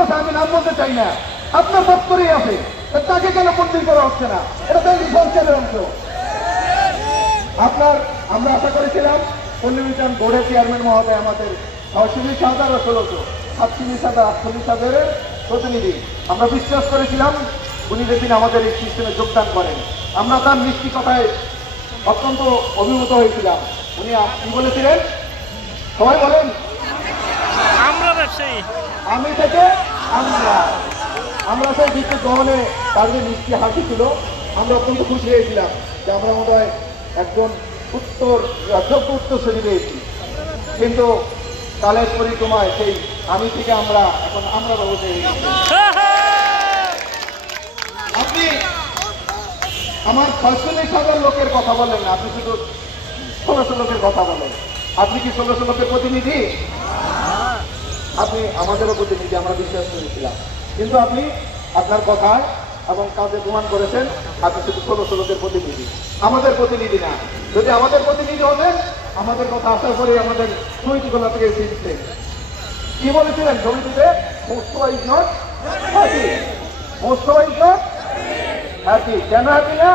বলতেছে, আমি নাম বলতে চাই না, আপনার দপ্তরেই আছে, তাকে কেন বদলি করা হচ্ছে না? এটা তো সংসদের অংশ। আমরা আশা করেছিলাম পল্লীবিতান বোর্ডের চেয়ারম্যান মহোদয় আমাদের 47,000 ও 47,000 প্রতিনিধি, আমরা বিশ্বাস করেছিলাম উনি যেদিন আমাদের এই সিস্টেমে যোগদান করেন, আমরা তার মিষ্টি কথায় অত্যন্ত অভিভূত হয়েছিলাম। উনি কি বলেছিলেন? সবাই বলেন, আমরা ব্যবসায়ী, আমি থেকে আমরা সেই দিকে গ্রহণে তার যে মিষ্টি হাসি ছিল, আমরা অত্যন্ত খুশি হয়েছিলাম যে আমরা মনে হয় একজন যোগ্য উত্তরসূরি পেয়েছি। কিন্তু কালের পরিক্রমায় সেই আমি থেকে আমরা এখন আমরা ব্যবস্থা হয়ে গেছি। আপনি আমার 46,000 লোকের কথা বলেন না, আপনি শুধু 1600 লোকের কথা বলেন। আপনি কি 1600 লোকের প্রতিনিধি? আপনি আমাদেরও প্রতিনিধি, আমরা বিশ্বাস করেছিলাম। কিন্তু আপনি আপনার কথায় এবং কাজে প্রমাণ করেছেন আপনি শুধু 1600 লোকের প্রতিনিধি, আমাদের প্রতিনিধি না। যদি আমাদের প্রতিনিধি হতেন, আমাদের কথা আসার পরে আমাদের সমিতিগুলো থেকে শিখতেন। কি বলেছিলেন সমিতিতে? Mostafa is not happy. Mostafa is not happy. কেন হ্যাপি না?